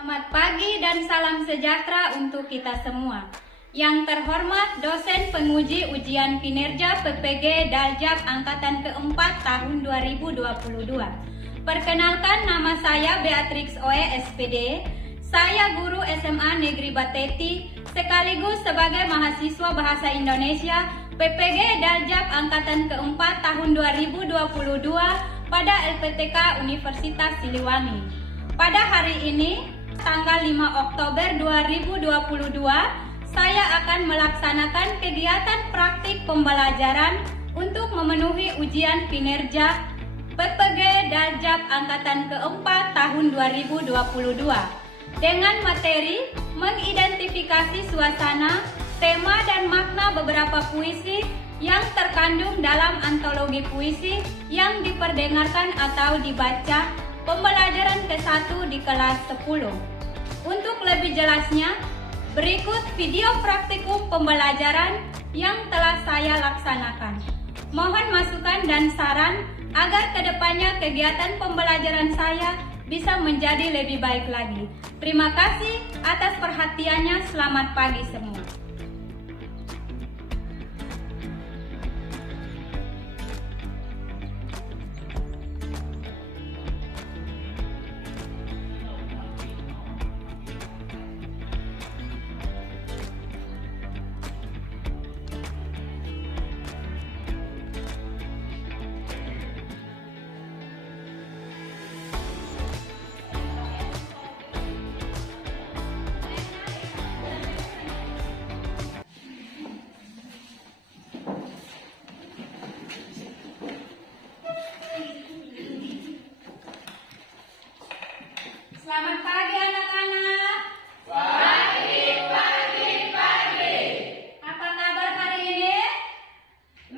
Selamat pagi dan salam sejahtera untuk kita semua. Yang terhormat dosen penguji ujian kinerja PPG Daljab Angkatan keempat tahun 2022. Perkenalkan, nama saya Beatrix Oe SPD. Saya guru SMA Negeri Bateti sekaligus sebagai mahasiswa Bahasa Indonesia PPG Daljab Angkatan keempat tahun 2022 pada LPTK Universitas Siliwangi. Pada hari ini, tanggal 5 Oktober 2022, saya akan melaksanakan kegiatan praktik pembelajaran untuk memenuhi ujian kinerja PPG Daljab Angkatan keempat tahun 2022 dengan materi mengidentifikasi suasana, tema dan makna beberapa puisi yang terkandung dalam antologi puisi yang diperdengarkan atau dibaca pembelajaran ke-1 di kelas 10. Untuk lebih jelasnya, berikut video praktikum pembelajaran yang telah saya laksanakan. Mohon masukan dan saran agar kedepannya kegiatan pembelajaran saya bisa menjadi lebih baik lagi. Terima kasih atas perhatiannya. Selamat pagi semua. Selamat pagi anak-anak. Pagi. Apa kabar hari ini?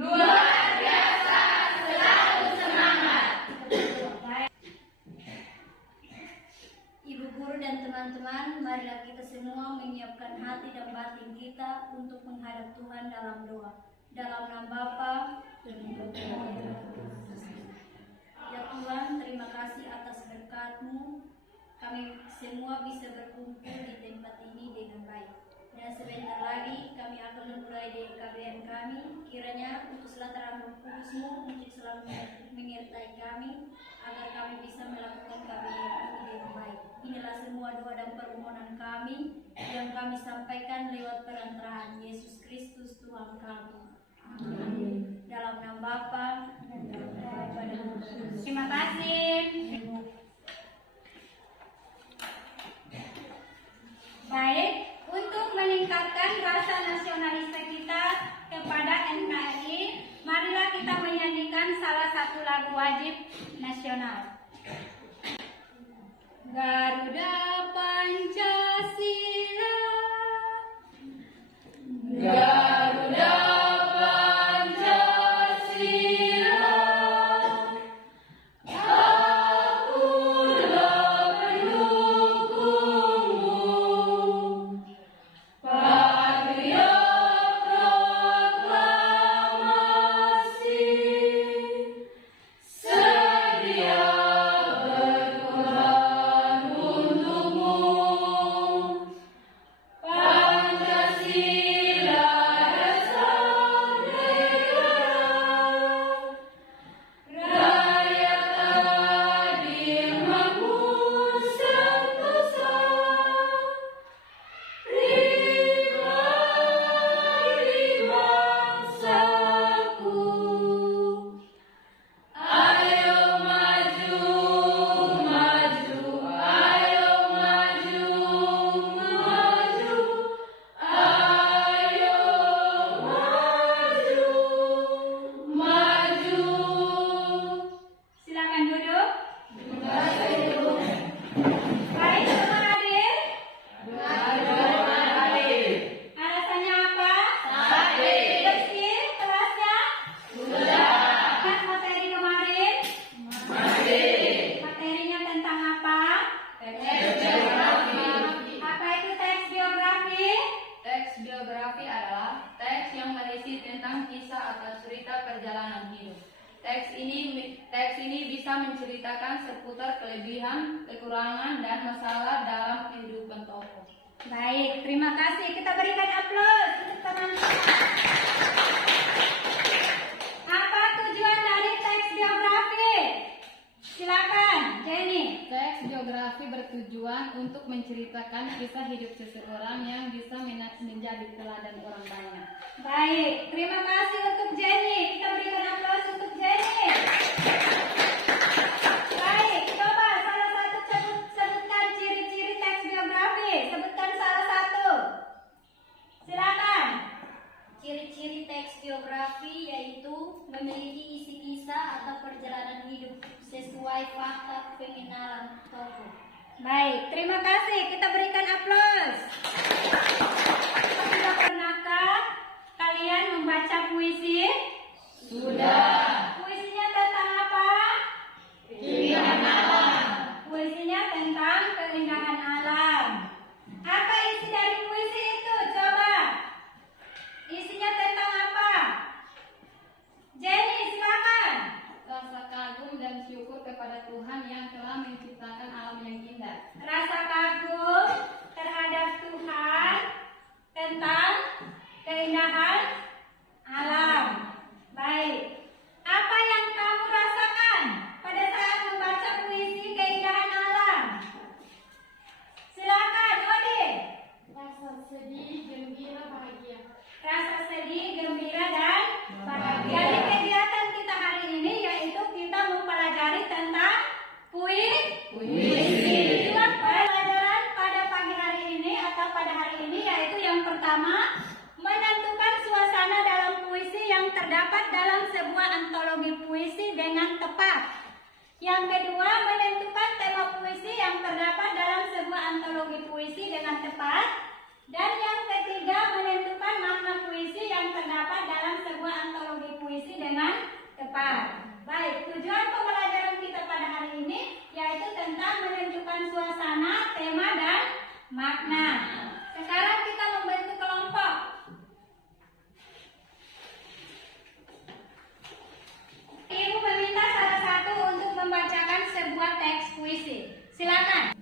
Luar biasa, selalu semangat. Ibu guru dan teman-teman, marilah kita semua menyiapkan hati dan batin kita untuk menghadap Tuhan dalam doa. Dalam nama Bapa dan Ya Tuhan, terima kasih atas berkat-Mu. Kami semua bisa berkumpul di tempat ini dengan baik. Dan sebentar lagi kami akan memulai DKBM kami. Kiranya utuslah terang Roh Kudus-Mu untuk selalu menyertai kami, agar kami bisa melakukan KBM ini dengan baik. Inilah semua doa dan permohonan kami yang kami sampaikan lewat perantaraan Yesus Kristus Tuhan kami. Amin. Dalam nama Bapa dan Bapa dan Roh Kudus. Terima kasih. Baik, untuk meningkatkan rasa nasionalis kita kepada NKRI, marilah kita menyanyikan salah satu lagu wajib nasional. Garuda Pancasila, Garuda Pancasila, akulah pendukungmu, patriot proklamasi, sedia berkorban untukmu, Pancasila ini bisa menceritakan seputar kelebihan, kekurangan, dan masalah dalam kehidupan tokoh. Baik, terima kasih. Kita berikan aplaus untuk teman-teman. Apa tujuan dari teks biografi? Silakan, Jenny. Teks biografi bertujuan untuk menceritakan kisah hidup seseorang yang bisa menjadi teladan orang banyak. Baik, terima kasih untuk Jenny. Kita berikan aplaus untuk Jenny. Baik, coba salah satu sebutkan ciri-ciri teks biografi. Sebutkan salah satu. Silakan. Ciri-ciri teks biografi yaitu memiliki isi kisah atau perjalanan hidup sesuai fakta pengenalan tokoh. Baik, terima kasih. Kita berikan aplaus. Sudah pernahkah kalian membaca puisi? Sudah. Puisinya tentang apa? Keindahan alam. Puisinya tentang keindahan alam. Apa isi dari puisi itu? Coba. Isinya tentang apa? Jenny, silakan. Rasa kagum dan syukur kepada Tuhan yang telah menciptakan alam yang indah. Rasa kagum terhadap Tuhan tentang keindahan alam. Baik. Apa yang kamu rasakan pada saat membaca puisi keindahan alam? Silakan, Odi. Rasa sedih, gembira, bahagia. Rasa sedih, gembira, dan bahagia. Jadi kegiatan kita hari ini yaitu kita mempelajari tentang puisi. Tujuan pelajaran pada pagi hari ini atau pada hari ini yaitu yang pertama, menentukan suasana dalam puisi yang terdapat dalam sebuah antologi puisi dengan tepat. Yang kedua, menentukan tema puisi yang terdapat dalam sebuah antologi puisi dengan tepat. Dan yang ketiga, menentukan makna puisi yang terdapat dalam sebuah antologi puisi dengan tepat. Baik, tujuan pembelajaran kita pada hari ini yaitu tentang menentukan suasana, tema, dan makna. Sekarang kita membentuk kelompok. Ibu meminta salah satu untuk membacakan sebuah teks puisi. Silakan.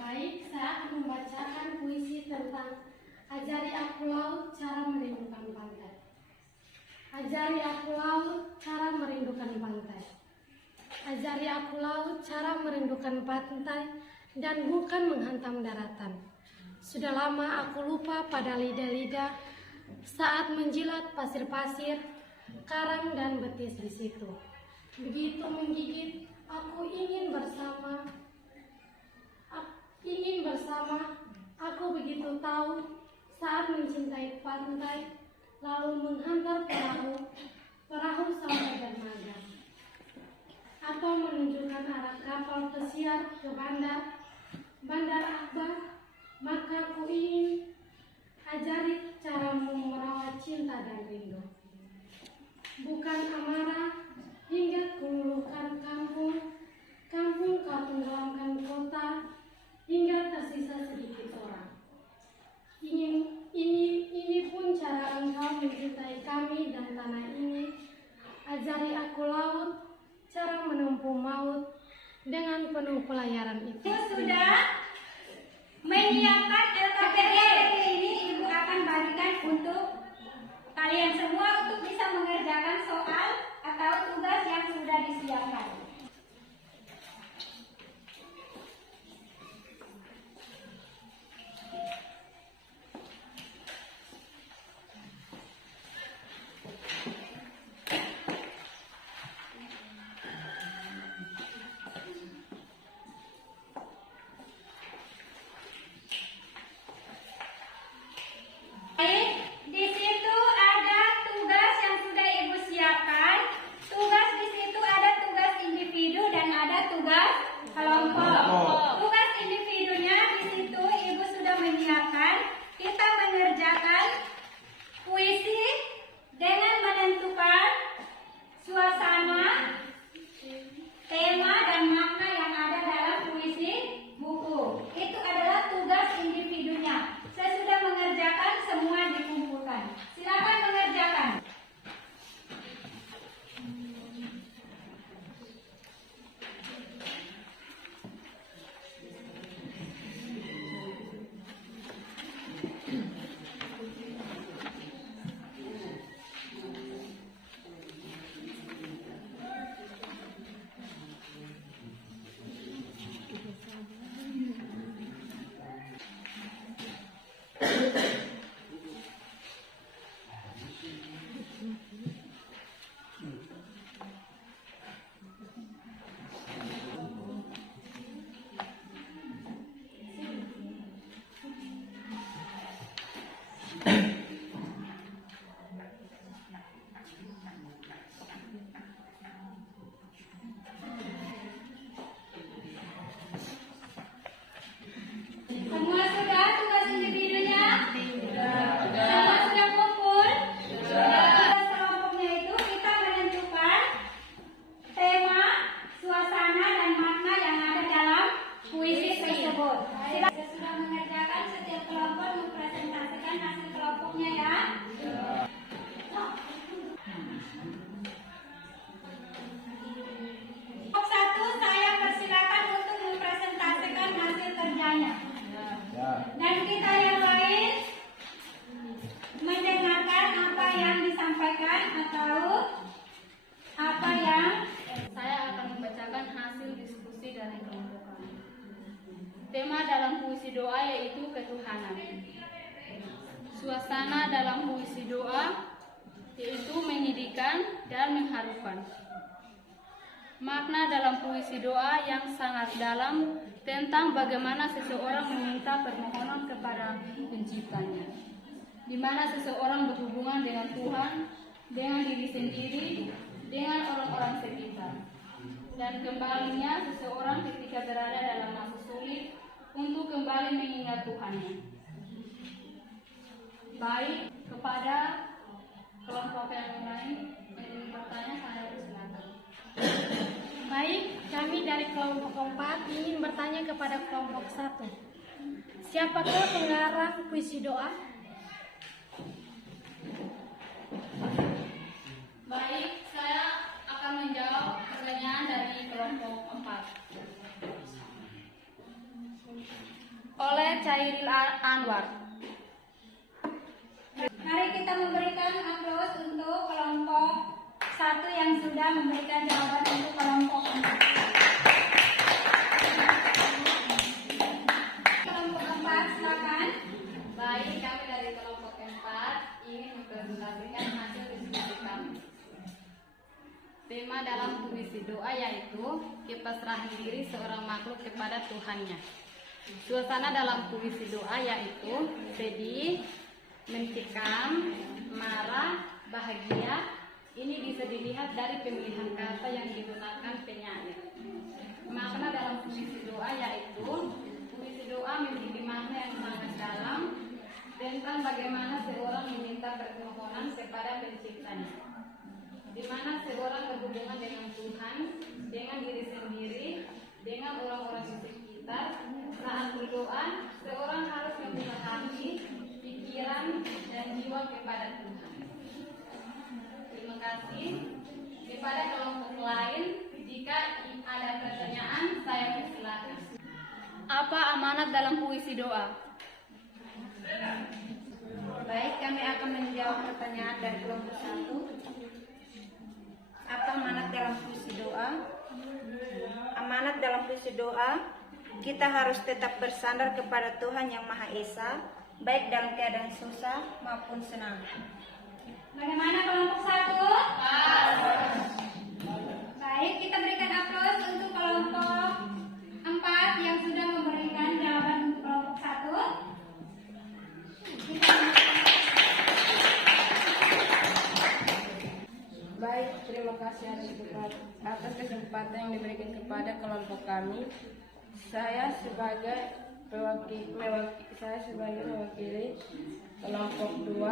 Baik, saya akan membacakan puisi tentang Ajari Aku Laut Cara Merindukan Pantai. Ajari aku laut cara merindukan pantai. Ajari aku laut cara merindukan pantai dan bukan menghantam daratan. Sudah lama aku lupa pada lidah-lidah saat menjilat pasir-pasir, karang dan betis di situ. Begitu menggigit, aku ingin bersama. Aku begitu tahu saat mencintai pantai, lalu menghantar perahu sampai dermaga, atau menunjukkan arah kapal pesiar ke bandar Akbar. Maka ku ingin ajari caramu merawat cinta dan rindu, bukan amarah hingga kululuhkan kampung kau tenggelamkan kota hingga tersisa sedikit orang. Ini pun cara engkau mencintai kami dan tanah ini. Ajari aku laut cara menempuh maut dengan penuh pelayaran itu. Sudah menyiapkan LKPD ini, Ibu akan bagikan untuk kalian semua untuk bisa mengerjakan soal atau tugas yang sudah disiapkan. Baik, di situ ada tugas yang sudah Ibu siapkan. Suasana dalam puisi doa yaitu menyedihkan dan mengharukan. Makna dalam puisi doa yang sangat dalam tentang bagaimana seseorang meminta permohonan kepada penciptanya, di mana seseorang berhubungan dengan Tuhan, dengan diri sendiri, dengan orang-orang sekitar, dan kembalinya seseorang ketika berada dalam masa sulit untuk kembali mengingat Tuhannya. Baik, kepada kelompok yang lain yang ingin bertanya, saya persilakan. Baik, kami dari kelompok 4 ingin bertanya kepada kelompok 1. Siapakah pengarang puisi doa? Baik, saya akan menjawab pertanyaan dari kelompok 4. Oleh Chairil Anwar. Mari kita memberikan aplaus untuk kelompok 1 yang sudah memberikan jawaban untuk kelompok 4. Kelompok 4, silakan. Baik, kami dari kelompok 4 ingin mempresentasikan hasil diskusi kami. Tema dalam puisi doa yaitu kepasrahan diri seorang makhluk kepada Tuhannya. Suasana dalam puisi doa yaitu sedih, mencekam, marah, bahagia. Ini bisa dilihat dari pemilihan kata yang digunakan penyair. Makna dalam puisi doa yaitu puisi doa memiliki makna yang sangat dalam tentang bagaimana seorang meminta permohonan kepada penciptanya, di mana seorang berhubungan dengan Tuhan, dengan diri sendiri, dengan orang-orang di sekitar. Saat berdoa, seorang harus membuka hati, pikiran, dan jiwa kepada Tuhan. Terima kasih. Kepada kelompok lain, jika ada pertanyaan, saya persilakan. Apa amanat dalam puisi doa? Baik, kami akan menjawab pertanyaan dari kelompok 1. Apa amanat dalam puisi doa? Amanat dalam puisi doa, kita harus tetap bersandar kepada Tuhan Yang Maha Esa, baik dalam keadaan susah maupun senang. Bagaimana kelompok 1? Baik, kita berikan aplaus untuk kelompok 4 yang sudah memberikan jawaban untuk kelompok 1. Baik, terima kasih atas kesempatan yang diberikan kepada kelompok kami. Saya sebagai mewakili kelompok 2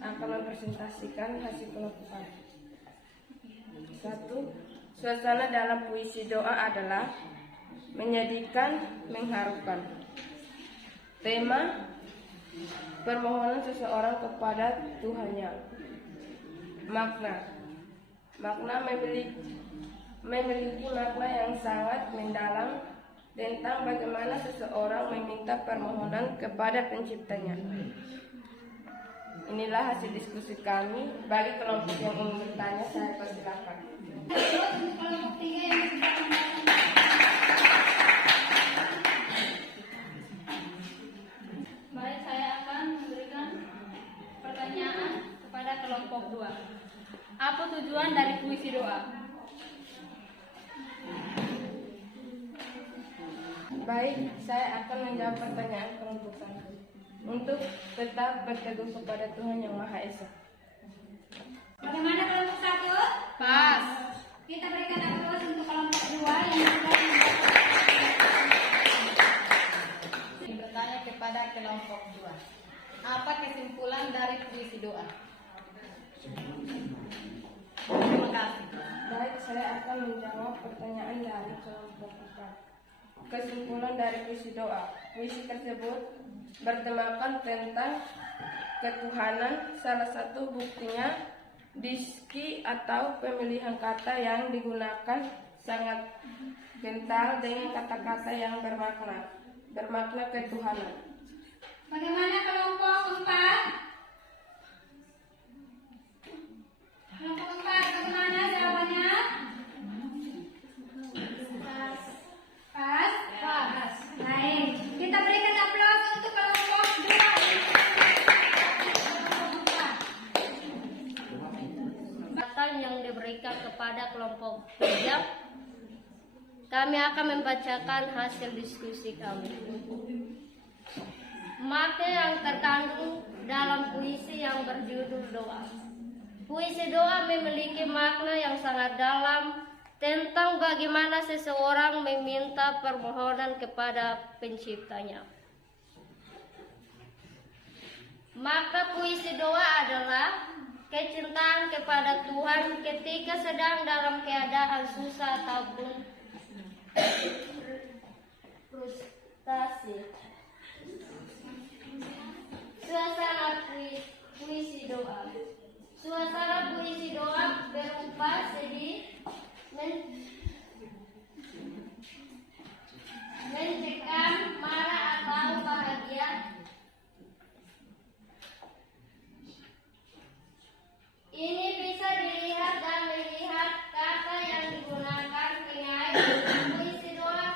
akan mempresentasikan hasil kelompok kami. 1. Suasana dalam puisi doa adalah menyedihkan, mengharukan. Tema permohonan seseorang kepada Tuhannya. Makna memiliki makna yang sangat mendalam tentang bagaimana seseorang meminta permohonan kepada penciptanya. Inilah hasil diskusi kami. Bagi kelompok yang ingin bertanya, saya persilakan. Terus untuk kelompok 3 yang sudah memberikan. Baik, saya akan memberikan pertanyaan kepada kelompok 2. Apa tujuan dari puisi doa? Baik, saya akan menjawab pertanyaan kelompok kami. Untuk tetap berteguh kepada Tuhan Yang Maha Esa. Bagaimana kelompok 1? Pas. Kita berikan aplaus untuk kelompok 2 yang sudah memberikan. Bertanya kepada kelompok 2. Apa kesimpulan dari puisi doa? Terima kasih. Baik, saya akan menjawab pertanyaan dari kelompok 4. Kesimpulan dari puisi doa. Puisi tersebut bertemakan tentang ketuhanan. Salah satu buktinya diksi atau pemilihan kata yang digunakan sangat kental dengan kata-kata yang bermakna ketuhanan. Bagaimana kelompok 4? Kelompok 4, bagaimana jawabannya? Pas? Pas. Baik. Kita berikan aplaus untuk kelompok 2. kepada kelompok 3, kami akan membacakan hasil diskusi kami. Makna yang terkandung dalam puisi yang berjudul doa. Puisi doa memiliki makna yang sangat dalam tentang bagaimana seseorang meminta permohonan kepada penciptanya. Maka puisi doa adalah kecintaan kepada Tuhan ketika sedang dalam keadaan susah ataupun frustasi. Suasana puisi doa. Suasana puisi doa berupa sedih, mencekam, marah atau bahagia. Ini bisa dilihat dan melihat kata yang digunakan penyair dalam puisi doa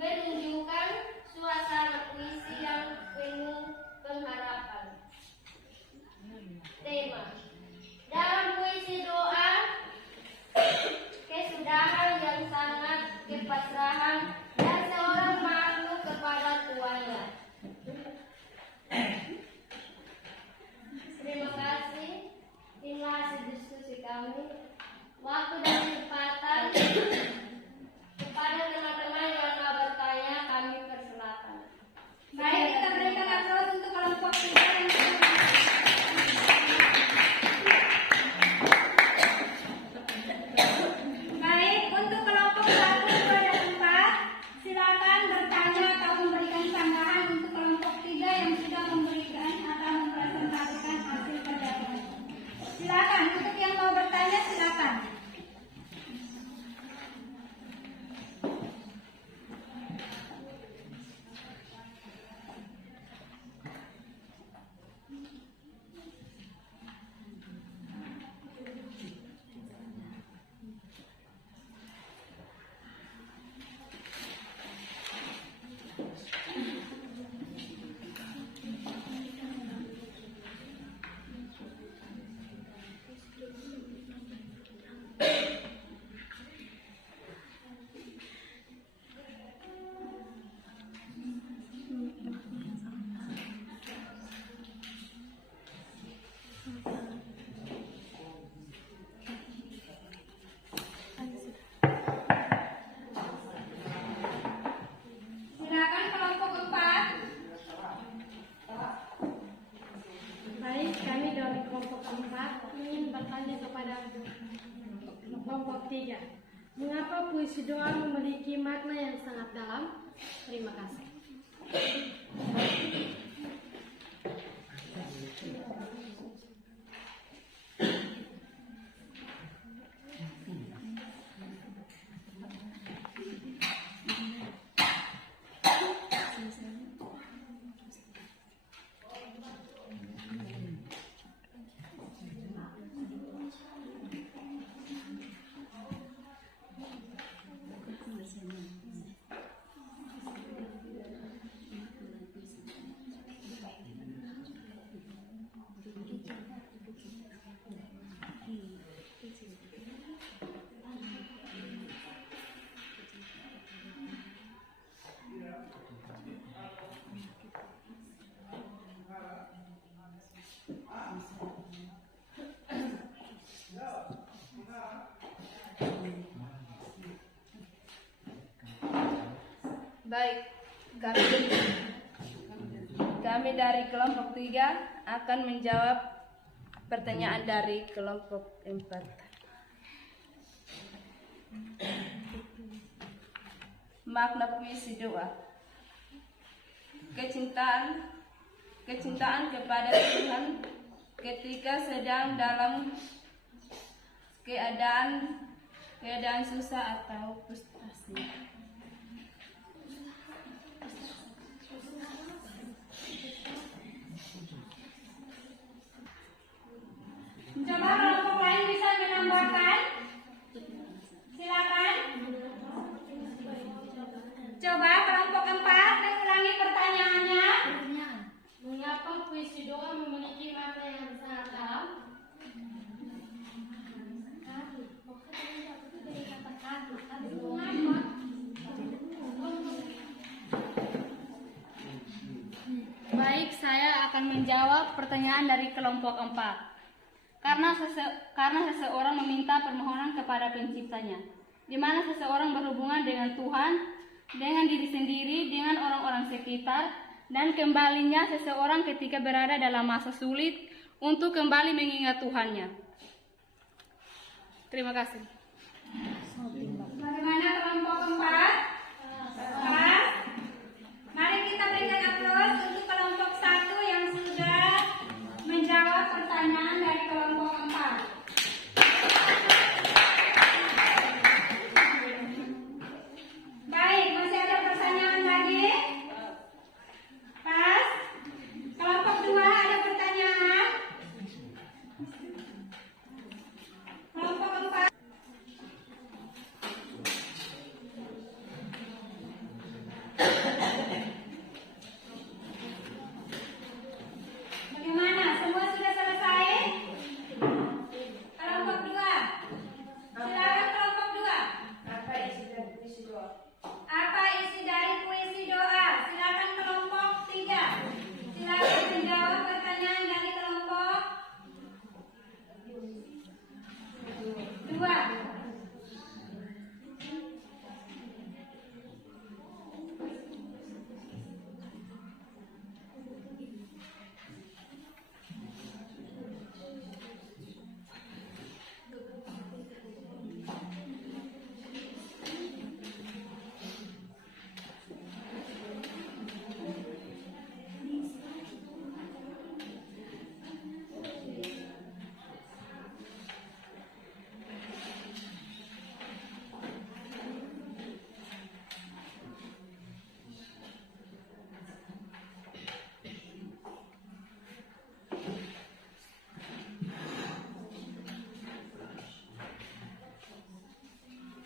menunjukkan suasana puisi yang penuh pengharapan. Tema dalam puisi doa, kesudahan yang sangat kepasrahan dan seorang makhluk kepada tuannya. Terima kasih. Inilah hasil diskusi kami. Waktu dan kesempatan kepada teman-teman yang mau bertanya kami persilakan. Baik, kita berikan aplaus untuk kelompok 3 yang baik, untuk kelompok 1, 2, dan 4 silakan bertanya atau memberikan tambahan untuk kelompok 3 yang sudah memberikan atau mempresentasikan hasil kerja kelompok. Silakan, untuk yang mau bertanya silakan. Silakan kelompok 4. Baik, kami dari kelompok 4 ingin bertanya kepada kelompok 3. Mengapa puisi doa memiliki makna yang sangat dalam? Terima kasih. Baik, kami dari kelompok 3 akan menjawab pertanyaan dari kelompok 4. Makna puisi doa. Kecintaan kepada Tuhan ketika sedang dalam keadaan susah atau frustasi. Coba kelompok lain bisa menambahkan. Silakan. Coba kelompok 4 mengulangi pertanyaannya. Mengapa puisi doa memiliki makna yang sangat dalam? akan menjawab pertanyaan dari kelompok 4. Karena seseorang meminta permohonan kepada penciptanya, di mana seseorang berhubungan dengan Tuhan, dengan diri sendiri, dengan orang-orang sekitar, dan kembalinya seseorang ketika berada dalam masa sulit untuk kembali mengingat Tuhannya. Terima kasih. Bagaimana kelompok 4? Pas? Mari kita berikan aplaus untuk kelompok 1 yang sudah menjawab pertanyaan dari kelompok 4. Baik, masih ada pertanyaan lagi? Pas? Kelompok 2 ada pertanyaan? Kelompok 4. Bagaimana? Semua sudah selesai? Kelompok 2. Silakan kelompok 2. Apa isi dari puisi doa? Apa isi dari puisi doa? Silakan kelompok 3. Silakan menjawab pertanyaan dari kelompok 2.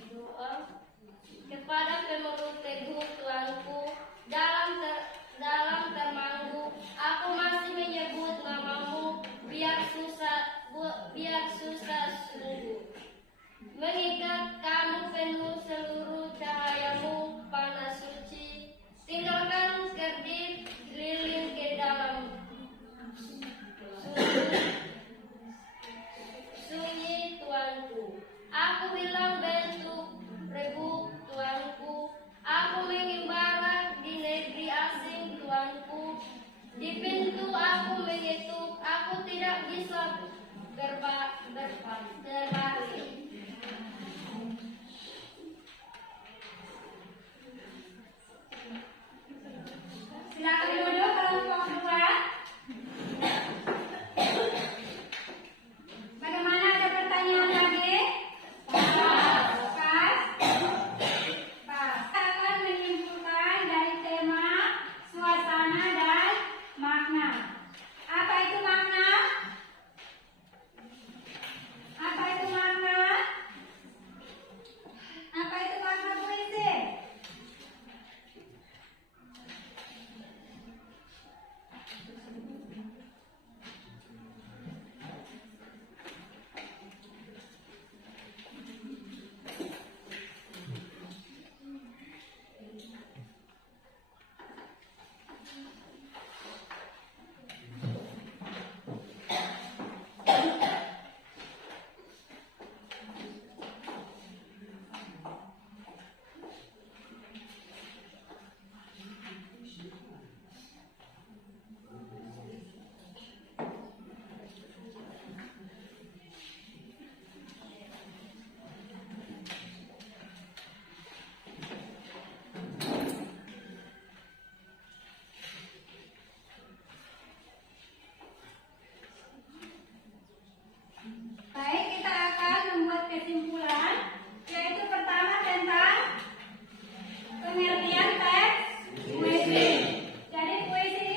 Doa kepada pemeluk teguh Tuanku, dalam termanggu, aku masih menyebut namamu, biar susah sungguh. Mengingat kamu penuh seluruh cahayamu, panas suci, tinggalkan kerdil keliling ke dalam sunyi Tuanku. Aku bilang bentuk rebuk Tuanku, aku mengembara di negeri asing Tuanku. Di pintu aku mengetuk, aku tidak bisa berbaring. Silakan duduk kelompok 2. Bagaimana, ada pertanyaan lagi? Pas? Pas. Akan menyimpulkan dari tema suasana dan makna. Apa itu makna? Apa itu makna? Apa itu makna puisi? Baik, kita akan membuat kesimpulan, yaitu pertama tentang pengertian teks puisi. Jadi puisi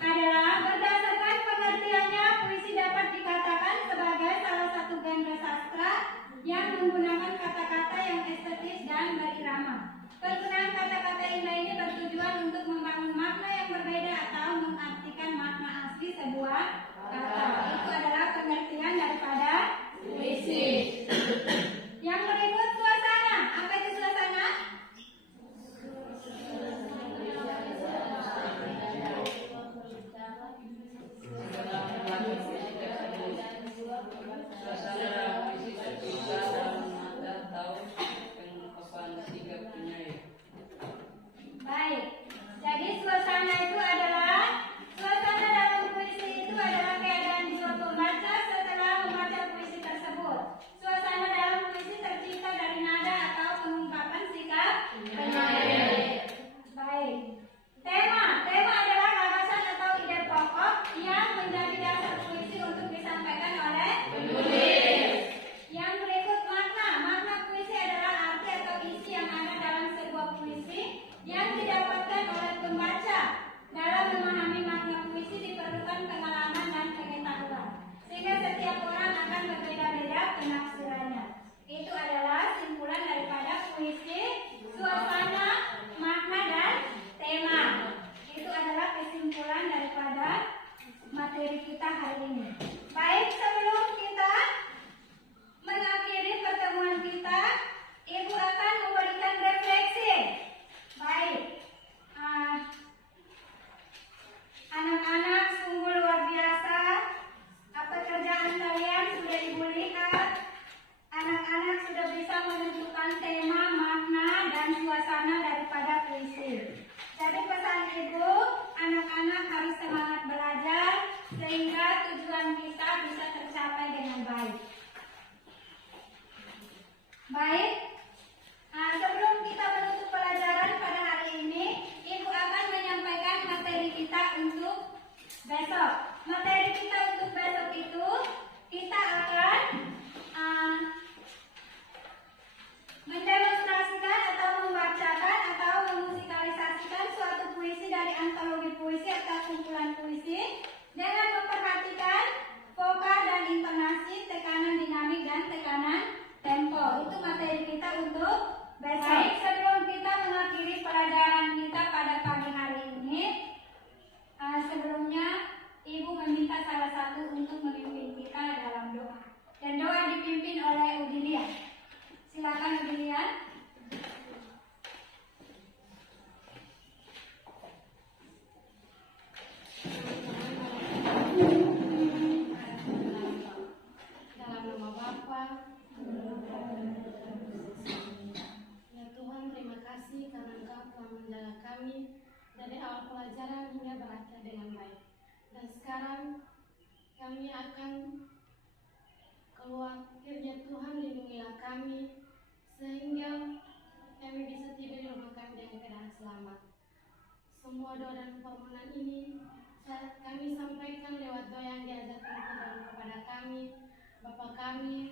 adalah, berdasarkan pengertiannya, puisi dapat dikatakan sebagai salah satu genre sastra yang menggunakan kata-kata yang estetis dan berirama. Penggunaan kata-kata indah ini bertujuan untuk membangun makna yang berbeda atau mengartikan makna asli sebuah kata. Itu adalah pengertian daripada puisi. Yang berikut suasana. Apa itu suasana? Baik, sebelum kita menutup pelajaran pada hari ini, Ibu akan menyampaikan materi kita untuk besok. Materi kita untuk besok itu, kita akan mendemonstrasikan atau membacakan atau memusikalisasikan suatu puisi dari antologi puisi atau kumpulan puisi dengan memperhatikan vokal dan intonasi, tekanan dinamik dan tekanan tempo. Itu materi kita untuk besok. Baik, sebelum kita mengakhiri pelajaran kita pada pagi hari ini, sebelumnya Ibu meminta salah satu untuk memimpin kita dalam doa. Dan doa dipimpin oleh Udilia. Silakan Udilia. Dalam nama Bapa, ya Tuhan, terima kasih karena Engkau telah menjaga kami dari awal pelajaran hingga berakhir dengan baik. Dan sekarang kami akan keluar, kiranya Tuhan lindungilah kami sehingga kami bisa tiba di rumah kami dengan keadaan selamat. Semua doa dan permohonan ini kami sampaikan lewat doa yang diajarkan Tuhan kepada kami, Bapa kami